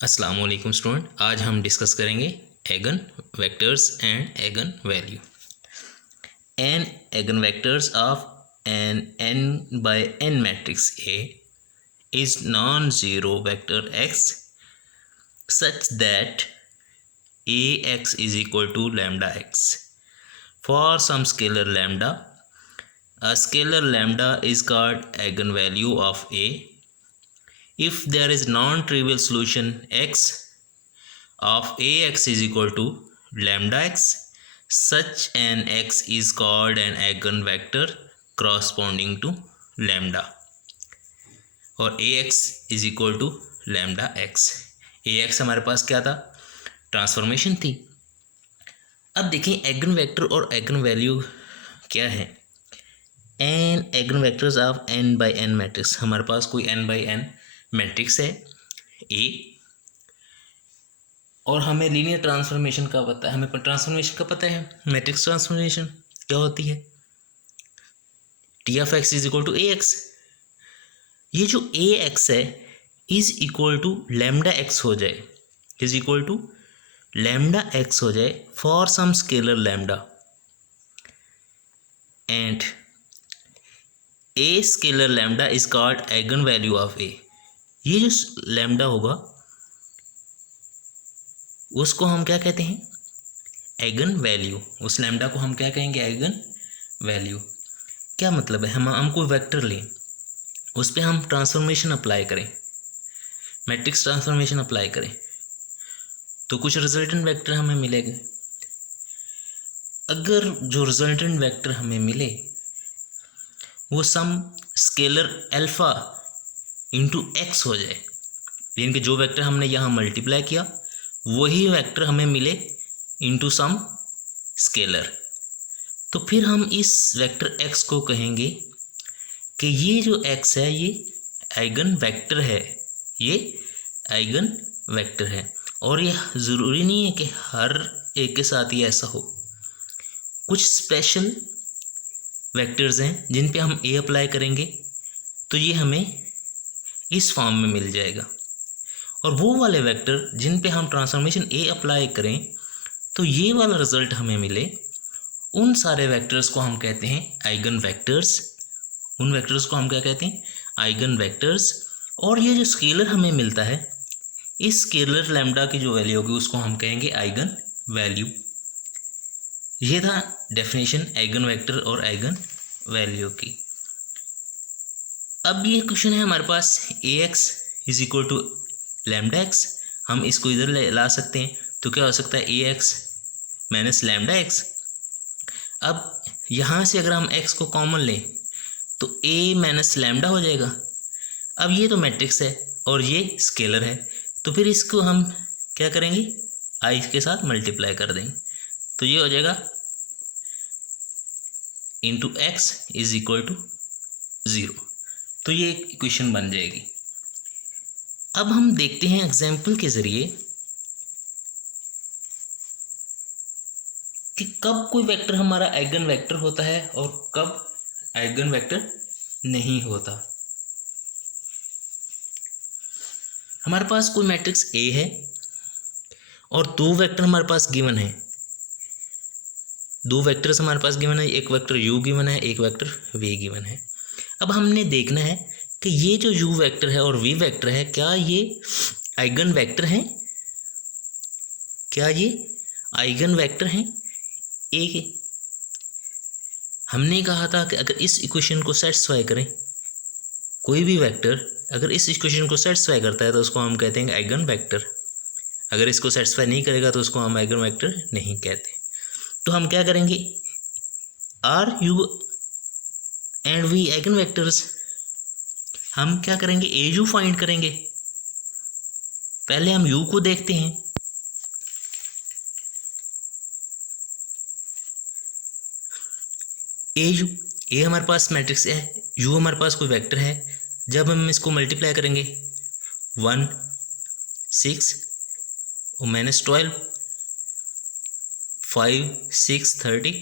अस्सलाम वालेकुम स्टूडेंट, आज हम डिस्कस करेंगे eigen vectors and eigen value. An eigen vectors of an n by n matrix A is non-zero vector x such that Ax is equal to lambda x. For some scalar lambda, a scalar lambda is called eigenvalue of A. If there is non-trivial solution x of Ax is equal to lambda x, such an x is called an eigenvector corresponding to lambda, और Ax is equal to lambda x. Ax हमारे पास क्या था? Transformation थी। अब देखें एगन vector और एगन value क्या है। An eigen vectors of n by n matrix, हमारे पास कोई n by n मैट्रिक्स है A, और हमें लीनियर ट्रांसफॉर्मेशन का पता है, हमें ट्रांसफॉर्मेशन का पता है। मैट्रिक्स ट्रांसफॉर्मेशन क्या होती है? T of X is equal to A X. ये जो ए एक्स है is equal to lambda X हो जाए, is equal to lambda X हो जाए for some scalar lambda, and a scalar lambda is called eigen value of A. ये जो lambda होगा उसको हम क्या कहते हैं? एगन वैल्यू। उस लैम्डा को हम क्या कहेंगे? एगन वैल्यू। क्या मतलब है? हम कोई वेक्टर लें, उस पर हम ट्रांसफॉर्मेशन अप्लाई करें, मैट्रिक्स ट्रांसफॉर्मेशन अप्लाई करें, तो कुछ रिजल्टेंट वेक्टर हमें मिलेगा। अगर जो रिजल्टेंट वेक्टर हमें मिले वो some scalar alpha into X हो जाए, यानी कि जो वेक्टर हमने यहाँ मल्टीप्लाई किया वही वेक्टर हमें मिले इंटू सम स्केलर, तो फिर हम इस वेक्टर x को कहेंगे कि ये जो x है ये आइगन वेक्टर है, ये आइगन वेक्टर है। और ये ज़रूरी नहीं है कि हर एक के साथ ही ऐसा हो। कुछ स्पेशल वेक्टर्स हैं जिन पे हम a अप्लाई करेंगे तो ये हमें इस फॉर्म में मिल जाएगा, और वो वाले वेक्टर जिन पे हम ट्रांसफॉर्मेशन a अप्लाई करें तो ये वाला रिजल्ट हमें मिले, उन सारे वेक्टर्स को हम कहते हैं आइगन वेक्टर्स। उन वेक्टर्स को हम क्या कहते हैं? Eigen vectors. और ये जो स्केलर हमें मिलता है, इस स्केलर लैम्डा की जो वैल्यू होगी उसको हम कहेंगे आइगन वैल्यू। ये था डेफिनेशन आइगन वेक्टर और आइगन वैल्यू की। अब ये क्वेश्चन है हमारे पास A X is equal to lambda X, हम इसको इधर ला सकते हैं, तो क्या हो सकता है? A x minus lambda x. अब यहाँ से अगर हम x को कॉमन लें तो a माइनस लैम्डा हो जाएगा। अब ये तो मैट्रिक्स है और ये स्केलर है, तो फिर इसको हम क्या करेंगे? i के साथ मल्टीप्लाई कर देंगे, तो ये हो जाएगा into X is equal to 0, तो ये इक्वेशन बन जाएगी। अब हम देखते हैं एग्जाम्पल के ज़रिए कि कब कोई वेक्टर हमारा आइगन वेक्टर होता है और कब आइगन वेक्टर नहीं होता। हमारे पास कोई मैट्रिक्स A है और दो वेक्टर हमारे पास गिवन है, दो वेक्टर्स हमारे पास गिवन है, एक वेक्टर u गिवन है, एक वेक्टर v गिवन है। अब हमने देखना है कि ये जो u वेक्टर है और v वेक्टर है क्या ये आइगन वेक्टर हैं? क्या ये आइगन वेक्टर हैं ए के? हमने कहा था कि अगर इस इक्वेशन को सेटिस्फाई करें, कोई भी वेक्टर अगर इस इक्वेशन को सेटिस्फाई करता है तो उसको हम कहते हैं आइगन वेक्टर। अगर इसको सेटिस्फाई नहीं करेगा तो उसको हम आइगन वेक्टर नहीं कहते। तो हम क्या करेंगे? Are u and v eigen vectors. हम क्या करेंगे? ए यू फाइंड करेंगे। पहले हम यू को देखते हैं। ए यू, ए हमारे पास मैट्रिक्स है, यू हमारे पास कोई वेक्टर है। जब हम इसको मल्टीप्लाई करेंगे 1 6 और -12 5 6 30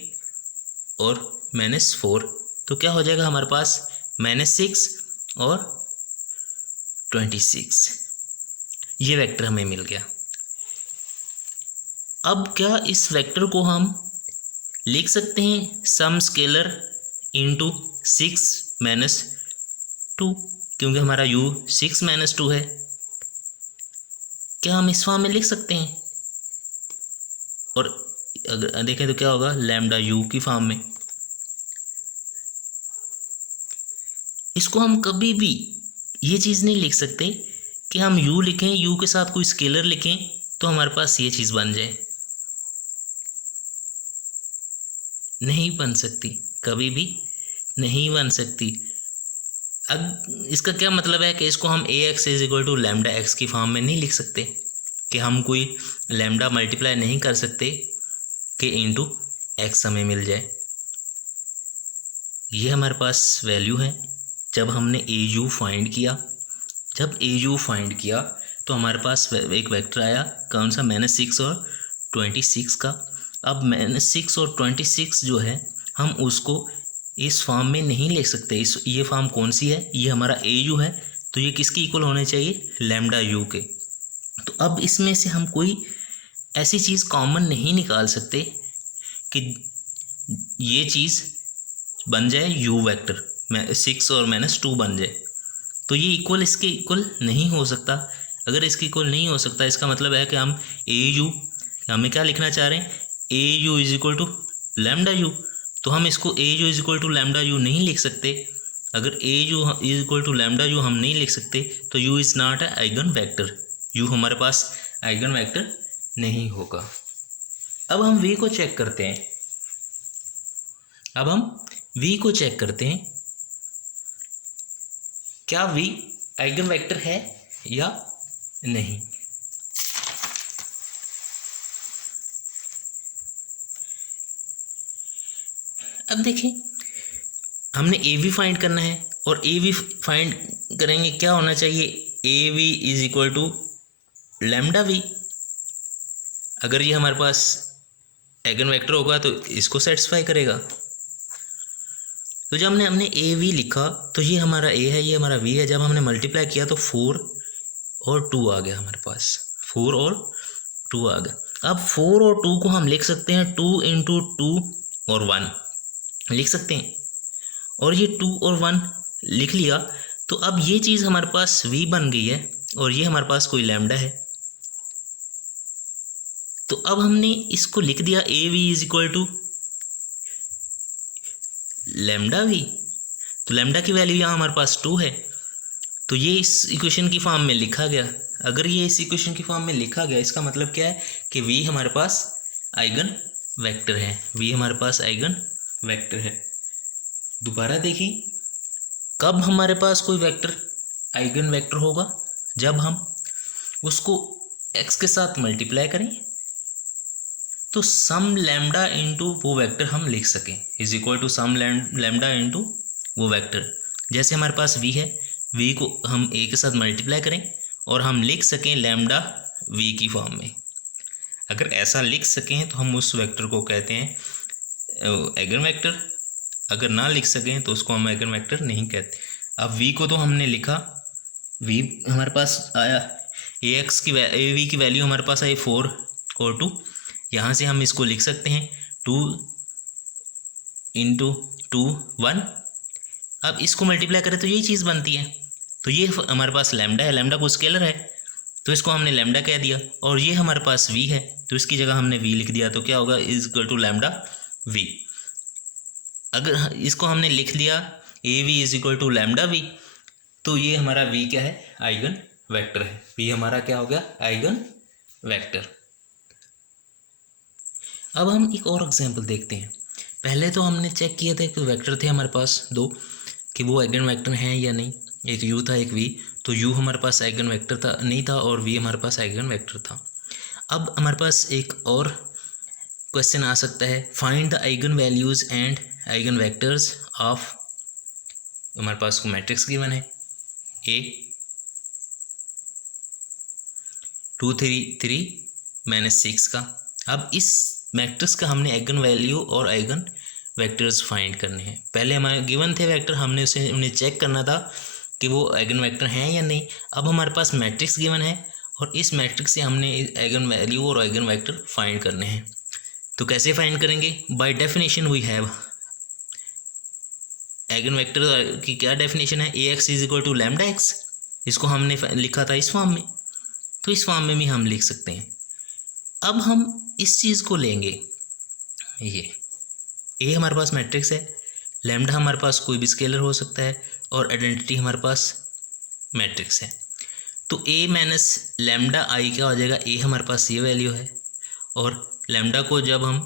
और -4, तो क्या हो जाएगा हमारे पास? -6 और 26। ये वेक्टर हमें मिल गया। अब क्या इस वेक्टर को हम लिख सकते हैं सम स्केलर इंटू 6 माइनस 2, क्योंकि हमारा u 6 माइनस 2 है। क्या हम इस फॉर्म में लिख सकते हैं? और अगर देखें तो क्या होगा, लैम्डा u की फॉर्म में। इसको हम कभी भी ये चीज़ नहीं लिख सकते कि हम u लिखें, u के साथ कोई स्केलर लिखें तो हमारे पास ये चीज़ बन जाए। नहीं बन सकती, कभी भी नहीं बन सकती। अब इसका क्या मतलब है कि इसको हम ax is equal to lambda X की फॉर्म में नहीं लिख सकते, कि हम कोई लैम्डा मल्टीप्लाई नहीं कर सकते कि इंटू एक्स हमें मिल जाए। ये हमारे पास वैल्यू है जब हमने au फाइंड किया। जब au फाइंड किया तो हमारे पास एक वेक्टर आया, कौन सा, -6 और 26 का। अब -6 और 26 जो है हम उसको इस फॉर्म में नहीं लिख सकते। ये फॉर्म कौन सी है, ये हमारा au है, तो ये किसके इक्वल होने चाहिए, लैम्डा u के। तो अब इसमें से हम कोई ऐसी चीज़ कॉमन नहीं निकाल सकते कि ये चीज़ बन जाए u वेक्टर, 6 और -2 बन जाए। तो ये इक्वल इसके इक्वल नहीं हो सकता। अगर इसके इक्वल नहीं हो सकता, इसका मतलब है कि हम au, हमें क्या लिखना चाह रहे हैं, au is equal to lambda u। तो हम इसको au is equal to lambda u नहीं लिख सकते। अगर au is equal to lambda u हम नहीं लिख सकते तो u is not a eigen vector, u हमारे पास आइगन वेक्टर नहीं होगा। अब हम v को चेक करते हैं। अब हम v को चेक करते हैं, क्या v आइगन वेक्टर है या नहीं। अब देखें, हमने a v फाइंड करना है और a v फाइंड करेंगे, क्या होना चाहिए, a v is equal to lambda v। अगर ये हमारे पास आइगन वेक्टर होगा तो इसको सेटिस्फाई करेगा। तो जब हमने a v लिखा तो ये हमारा a है, ये हमारा v है। जब हमने मल्टीप्लाई किया तो 4 और 2 आ गया हमारे पास, 4 और 2 आ गया। अब 4 और 2 को हम लिख सकते हैं 2 इंटू 2 और 1 लिख सकते हैं, और ये 2 और 1 लिख लिया। तो अब ये चीज़ हमारे पास v बन गई है और ये हमारे पास कोई लैम्डा है। तो अब हमने इसको लिख दिया a v is equal to lambda v। तो लैम्डा की वैल्यू यहाँ हमारे पास 2 है, तो ये इस इक्वेशन की फॉर्म में लिखा गया। अगर ये इस इक्वेशन की फॉर्म में लिखा गया, इसका मतलब क्या है कि v हमारे पास आइगन वेक्टर है, v हमारे पास आइगन वेक्टर है। दोबारा देखिए, कब हमारे पास कोई वेक्टर आइगन वेक्टर होगा, जब हम उसको x के साथ मल्टीप्लाई करें तो सम लैम्डा इंटू वो वेक्टर हम लिख सकें, is equal to some lambda into वो वेक्टर। जैसे हमारे पास v है, v को हम a के साथ मल्टीप्लाई करें और हम लिख सकें लैम्डा v की फॉर्म में। अगर ऐसा लिख सकें तो हम उस वेक्टर को कहते हैं आइगन वेक्टर। अगर ना लिख सकें तो उसको हम आइगन वेक्टर नहीं कहते। अब v को तो हमने लिखा, v हमारे पास आया, ax की v की वैल्यू हमारे पास आई 4 और 2। यहाँ से हम इसको लिख सकते हैं 2 इंटू 2 1। अब इसको मल्टीप्लाई करें तो यही चीज़ बनती है। तो ये हमारे पास लैम्डा है, लैम्डा को स्केलर है तो इसको हमने लैम्डा कह दिया, और ये हमारे पास v है तो इसकी जगह हमने v लिख दिया। तो क्या होगा, is equal to lambda v। अगर इसको हमने लिख दिया a v is equal to lambda v, तो ये हमारा v क्या है, आइगन वेक्टर है। v हमारा क्या हो गया, आइगन वेक्टर। अब हम एक और एग्जांपल देखते हैं। पहले तो हमने चेक किया था कि वेक्टर थे हमारे पास 2 कि वो आइगन वेक्टर हैं या नहीं। एक u था, एक v। तो u हमारे पास आइगन वेक्टर था नहीं था, और v हमारे पास आइगन वेक्टर था। अब हमारे पास एक और क्वेश्चन आ सकता है, find the eigen values and eigen vectors of, हमारे पास को मैट्रिक्स गिवन है A 2 3 3 -6 का। अब इस मैट्रिक्स का हमने आइगन वैल्यू और आइगन वेक्टर्स फाइंड करने हैं। पहले हमारे गिवन थे वेक्टर, हमने उन्हें चेक करना था कि वो आइगन वेक्टर हैं या नहीं। अब हमारे पास मैट्रिक्स गिवन है और इस मैट्रिक्स से हमने आइगन वैल्यू और आइगन वेक्टर फाइंड करने हैं। तो कैसे फाइंड करेंगे? By definition we have, eigen vector की क्या डेफिनेशन है? A X is equal to lambda X. इसको हमने लिखा था इस फॉर्म में, तो इस फॉर्म में भी हम लिख सकते हैं। अब हम इस चीज़ को लेंगे, ये ए हमारे पास मैट्रिक्स है, लैम्डा हमारे पास कोई भी स्केलर हो सकता है, और आइडेंटिटी हमारे पास मैट्रिक्स है। तो ए माइनस लैम्डा आई क्या हो जाएगा? ए हमारे पास ये वैल्यू है, और लैम्डा को जब हम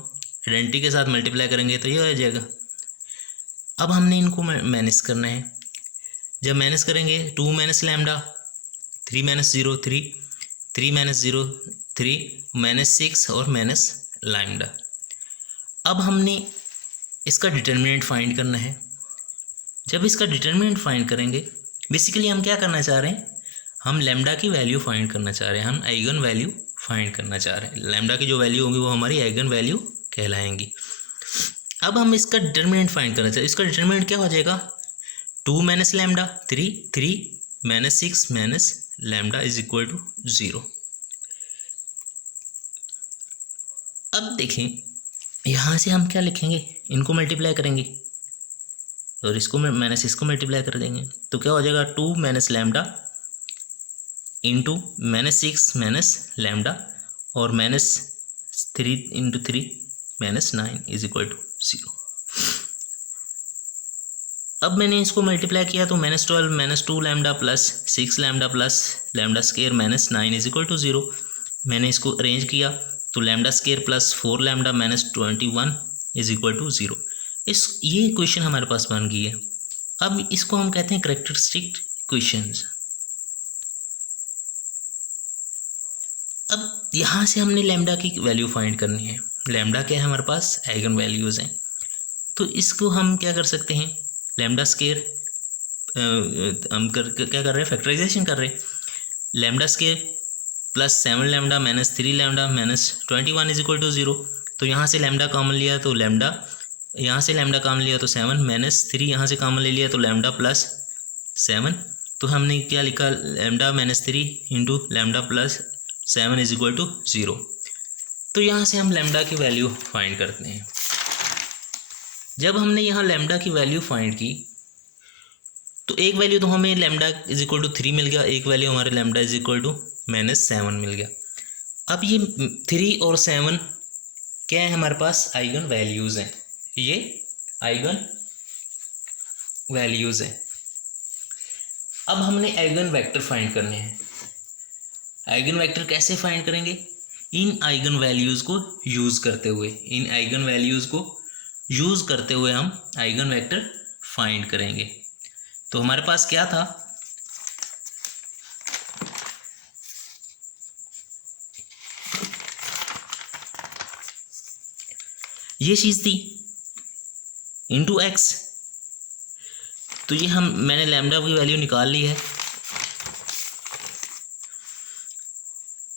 आइडेंटिटी के साथ मल्टीप्लाई करेंगे तो ये हो जाएगा। अब हमने इनको माइनस करना है। जब माइनस करेंगे 2 minus lambda, 3 minus 0 3, 3 minus 0 3, minus 6 और माइनस लैम्डा। अब हमने इसका डिटर्मिनेंट फाइंड करना है। जब इसका डिटर्मिनेंट फाइंड करेंगे, बेसिकली हम क्या करना चाह रहे हैं? हम लैम्डा की वैल्यू फाइंड करना चाह रहे हैं, हम आइगन वैल्यू फाइंड करना चाह रहे हैं। लैम्डा की जो वैल्यू होगी वो हमारी आइगन वैल्यू कहलाएंगी। अब हम इसका डिटर्मिनेंट फाइंड करना चाहते हैं। इसका डिटर्मिनेंट क्या हो जाएगा? 2 minus lambda 3, 3 minus 6 minus lambda is equal to 0। अब देखें, यहाँ से हम क्या लिखेंगे? इनको मल्टीप्लाई करेंगे और इसको माइनस इसको मल्टीप्लाई कर देंगे, तो क्या हो जाएगा? 2 minus lambda into minus 6 minus lambda और minus 3 into 3 minus 9 is equal to 0। अब मैंने इसको मल्टीप्लाई किया तो minus 12 minus 2 lambda plus 6 lambda plus lambda square minus 9 is equal to 0। मैंने इसको अरेंज किया तो lambda square plus 4 lambda minus 21 is equal to 0। ये इक्वेशन हमारे पास बन गई है। अब इसको हम कहते हैं कैरेक्टरिस्टिक इक्वेशंस। अब यहाँ से हमने लैम्डा की वैल्यू फाइंड करनी है। लैम्डा क्या है? हमारे पास आइगन वैल्यूज़ हैं। तो इसको हम क्या कर सकते हैं? लैम्डा स्केयर हम क्या कर रहे हैं? फैक्टराइजेशन कर रहे हैं। Lambda square plus 7 lambda minus 3 lambda minus 21 is equal to 0। तो यहाँ से लैम्डा कॉमन लिया तो लैम्डा, यहाँ से लैम्डा कॉमन लिया तो 7 माइनस 3 यहाँ से कॉमन ले लिया तो लैम्डा प्लस 7। तो हमने क्या लिखा? Lambda minus 3 into lambda plus 7 is equal to 0। तो यहाँ से हम लैम्डा की वैल्यू फाइंड करते हैं। जब हमने यहाँ लैम्डा की वैल्यू फाइंड की तो एक वैल्यू तो हमें लैम्डा इज इक्वल टू 3 मिल गया, एक वैल्यू हमारे lambda is equal to minus 7 मिल गया। अब ये 3 और 7 क्या है? हमारे पास आइगन वैल्यूज़ हैं। ये आइगन वैल्यूज़ हैं। अब हमने आइगन वेक्टर फाइंड करने हैं। आइगन वेक्टर कैसे फाइंड करेंगे? इन आइगन वैल्यूज़ को यूज़ करते हुए, इन आइगन वैल्यूज़ को यूज़ करते हुए हम आइगन वेक्टर फाइंड करेंगे। तो हमारे पास क्या था? ये चीज़ थी इंटू एक्स। तो ये मैंने लैम्डा की वैल्यू निकाल ली है।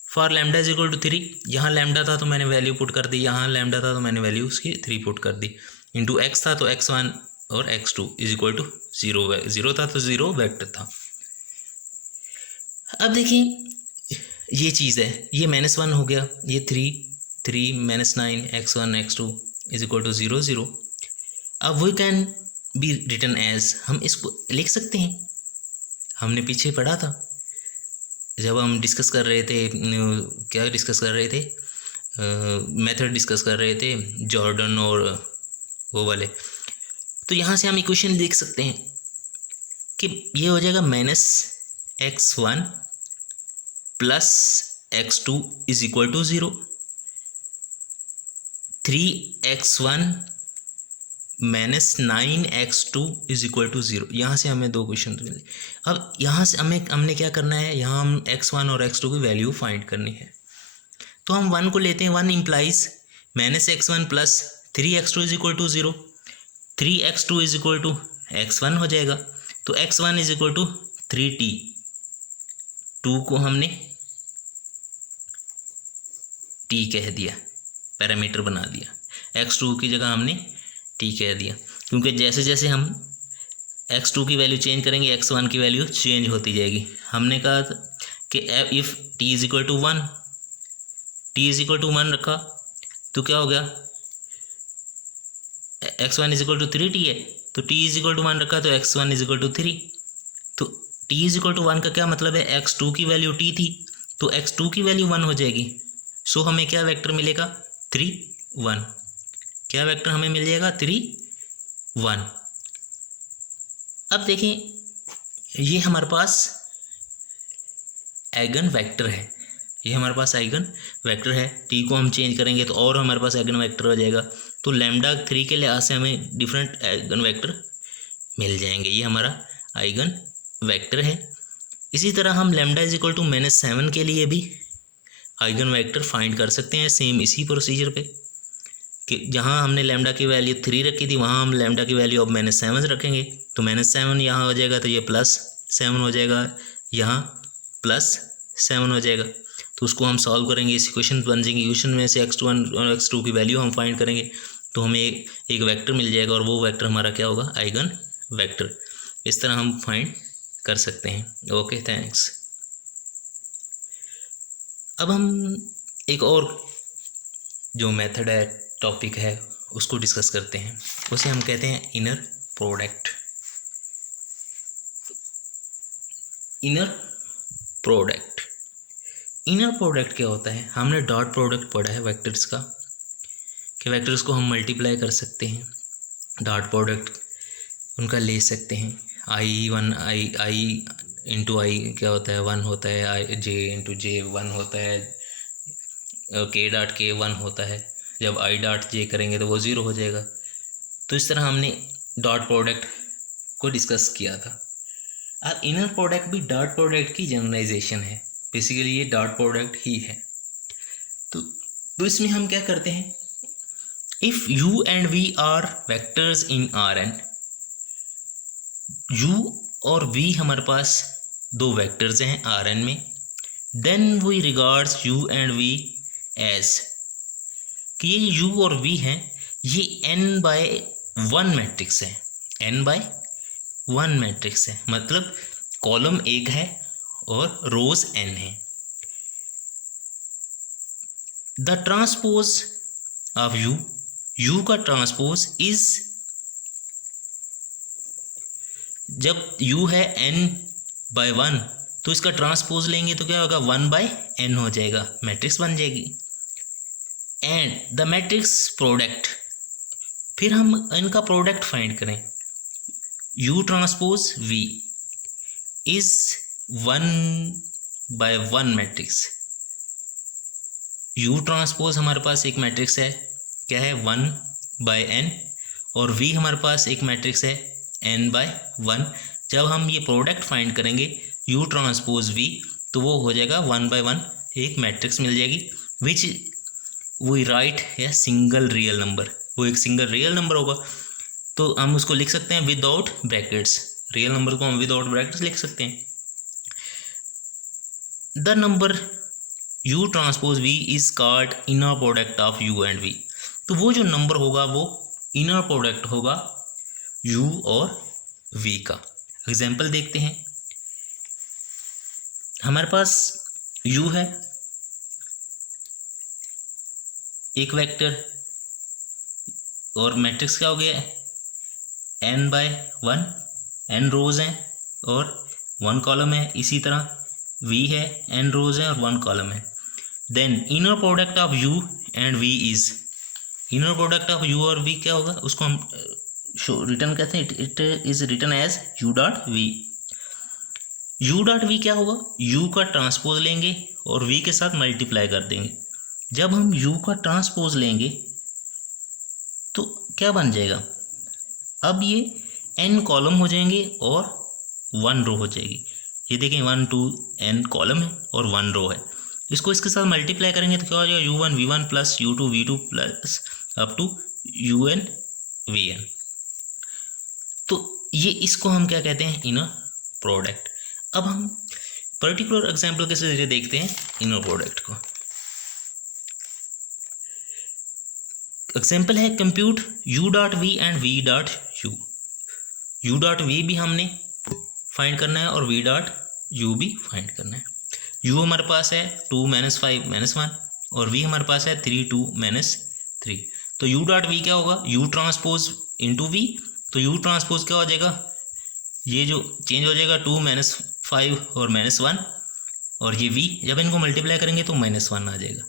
For lambda is equal to 3, यहाँ लैम्डा था तो मैंने वैल्यू पुट कर दी, यहाँ लैम्डा था तो मैंने वैल्यू उसकी 3 पुट कर दी। इंटू एक्स था तो x1 और x2 इज इक्वल टू 0, 0 था तो 0 वेक्टर था। अब देखिए ये चीज़ है, ये -1 हो गया, ये 3 minus 9 x1 x2 is equal to 0 0। अब we can be written as, हम इसको लिख सकते हैं। हमने पीछे पढ़ा था जब हम डिस्कस कर रहे थे, क्या डिस्कस कर रहे थे? मेथड डिस्कस कर रहे थे, जॉर्डन और वो वाले। तो यहाँ से हम इक्वेशन लिख सकते हैं कि ये हो जाएगा -x1 plus x2 is equal to 0, 3x1 minus 9x2 is equal to 0। यहाँ से हमें 2 क्वेश्चन मिले। अब यहाँ से हमने क्या करना है? यहाँ हम x1 और x2 की वैल्यू फाइंड करनी है। तो हम 1 को लेते हैं। 1 implies -x1 plus 3x2 is equal to 0, 3x2 is equal to x1 हो जाएगा। तो x1 is equal to 3t, 2 को हमने t कह दिया, पैरामीटर बना दिया। x2 की जगह हमने t कह दिया, क्योंकि जैसे जैसे हम x2 की वैल्यू चेंज करेंगे x1 की वैल्यू चेंज होती जाएगी। हमने कहा कि if t is equal to 1, t is equal to 1 रखा तो क्या हो गया, x1 is equal to 3t है, तो t इज इक्वल टू 1 रखा तो x1 इज इक्वल टू 3, तो t इज इक्वल टू 1 का क्या मतलब है, x2 की वैल्यू t थी तो x2 की वैल्यू 1 हो जाएगी। सो हमें क्या वेक्टर मिलेगा, 3 1, क्या वेक्टर हमें मिल जाएगा, 3 1। अब देखें ये हमारे पास आइगन वेक्टर है, ये हमारे पास आइगन वेक्टर है, टी को हम चेंज करेंगे तो और हमारे पास आइगन वेक्टर हो जाएगा। तो लैम्डा 3 के लिहाज से हमें डिफरेंट आइगन वेक्टर मिल जाएंगे, ये हमारा आइगन वेक्टर है। इसी तरह हम लैम्डा इज इक्वल टू -7 के लिए भी आइगन वेक्टर फाइंड कर सकते हैं, सेम इसी प्रोसीजर पे कि जहाँ हमने लैम्डा की वैल्यू 3 रखी थी वहाँ हम लैम्डा की वैल्यू अब -7 रखेंगे, तो -7 यहाँ हो जाएगा तो ये +7 हो जाएगा, यहाँ +7 हो जाएगा। तो उसको हम सॉल्व करेंगे, इस इक्वेशन बन जाएंगे, इक्वेशन में से x1 और x2 की वैल्यू हम फाइंड करेंगे तो हमें एक वेक्टर मिल जाएगा और वो वेक्टर हमारा क्या होगा, आइगन वेक्टर। इस तरह हम फाइंड कर सकते हैं। Okay, thanks. अब हम एक और जो मेथड है, टॉपिक है, उसको डिस्कस करते हैं, उसे हम कहते हैं inner product. Inner product, inner product क्या होता है, हमने डॉट प्रोडक्ट पढ़ा है वेक्टर्स का कि वेक्टर्स को हम मल्टीप्लाई कर सकते हैं, डॉट प्रोडक्ट उनका ले सकते हैं। i1 i इंटू आई क्या होता है, 1 होता है, i j इंटू जे 1 होता है, k डॉट k 1 होता है, जब i डॉट j करेंगे तो वो 0 हो जाएगा। तो इस तरह हमने डॉट प्रोडक्ट को डिस्कस किया था। अब इनर प्रोडक्ट भी डॉट प्रोडक्ट की जनरलाइजेशन है, बेसिकली ये डॉट प्रोडक्ट ही है। तो इसमें हम क्या करते हैं, if u and v are vectors in Rn, u और v हमारे पास दो वेक्टर्स हैं Rn में, then we regards u and v as कि ये u और v हैं, ये n/1 मैट्रिक्स है, n/1 मैट्रिक्स है, मतलब कॉलम एक है और रोज n है। द ट्रांसपोज ऑफ u का ट्रांसपोज इज, जब u है n/1 तो इसका ट्रांसपोज लेंगे तो क्या होगा, 1/n हो जाएगा, मैट्रिक्स बन जाएगी। एंड द मैट्रिक्स प्रोडक्ट, फिर हम इनका प्रोडक्ट फाइंड करें, u transpose v is 1/1 matrix. u transpose हमारे पास एक मैट्रिक्स है, क्या है, 1/n, और v हमारे पास एक मैट्रिक्स है n/1। जब हम ये प्रोडक्ट फाइंड करेंगे u ट्रांसपोज v तो वो हो जाएगा 1/1, एक मैट्रिक्स मिल जाएगी, विच वी राइट है सिंगल रियल नंबर, वो एक सिंगल रियल नंबर होगा, तो हम उसको लिख सकते हैं विदाउट ब्रैकेट्स, रियल नंबर को हम विदाउट ब्रैकेट्स लिख सकते हैं। The number u transpose v is called inner product of u and v, तो वो जो नंबर होगा वो इनर प्रोडक्ट होगा u और v का। एग्जाम्पल देखते हैं, हमारे पास u है एक वेक्टर और मैट्रिक्स क्या हो गया, n/1, n रोज हैं और 1 कॉलम है। इसी तरह v है, n रोज हैं और 1 कॉलम है। Then inner product of u and v is, inner product of u और v क्या होगा, उसको हम रिटर्न कहते हैं, it is written as u dot v। u dot v क्या होगा, u का ट्रांसपोज लेंगे और v के साथ मल्टीप्लाई कर देंगे। जब हम u का ट्रांसपोज लेंगे तो क्या बन जाएगा, अब ये n कॉलम हो जाएंगे और 1 रो हो जाएगी। ये देखें 1 2 n कॉलम है और 1 रो है, इसको इसके साथ मल्टीप्लाई करेंगे तो क्या हो जाएगा, u1 v1 plus u2 v2 plus up to un vn। तो ये इसको हम क्या कहते हैं, इनर प्रोडक्ट। अब हम पर्टिकुलर एग्जाम्पल के जरिए देखते हैं इनर प्रोडक्ट को। एग्जाम्पल है compute u dot v and v dot u। u dot v भी हमने फाइंड करना है और v डॉट u भी फाइंड करना है। u हमारे पास है 2 - 5 - 1 और v हमारे पास है 3 2 - 3। तो u डॉट v क्या होगा, u ट्रांसपोज इंटू v। तो u ट्रांसपोज क्या हो जाएगा, ये जो चेंज हो जाएगा 2 - 5 और -1 और ये v, जब इनको मल्टीप्लाई करेंगे तो -1 आ जाएगा।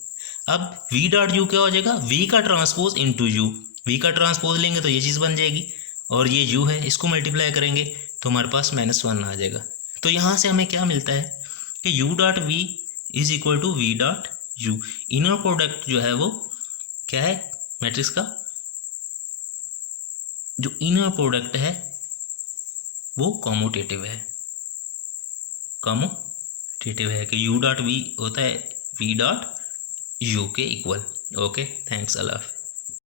अब v डॉट u क्या हो जाएगा, v का ट्रांसपोज इंटू u। v का ट्रांसपोज लेंगे तो ये चीज़ बन जाएगी और ये u है, इसको मल्टीप्लाई करेंगे तो हमारे पास -1 आ जाएगा। तो यहाँ से हमें क्या मिलता है कि u dot v is equal to v dot u। Inner product जो है वो क्या है, मैट्रिक्स का जो इनर प्रोडक्ट है वो कॉम्यूटेटिव है, कॉम्यूटेटिव है कि u डॉट v होता है v डॉट u के इक्वल। ओके, थैंक्स, अल्लाह।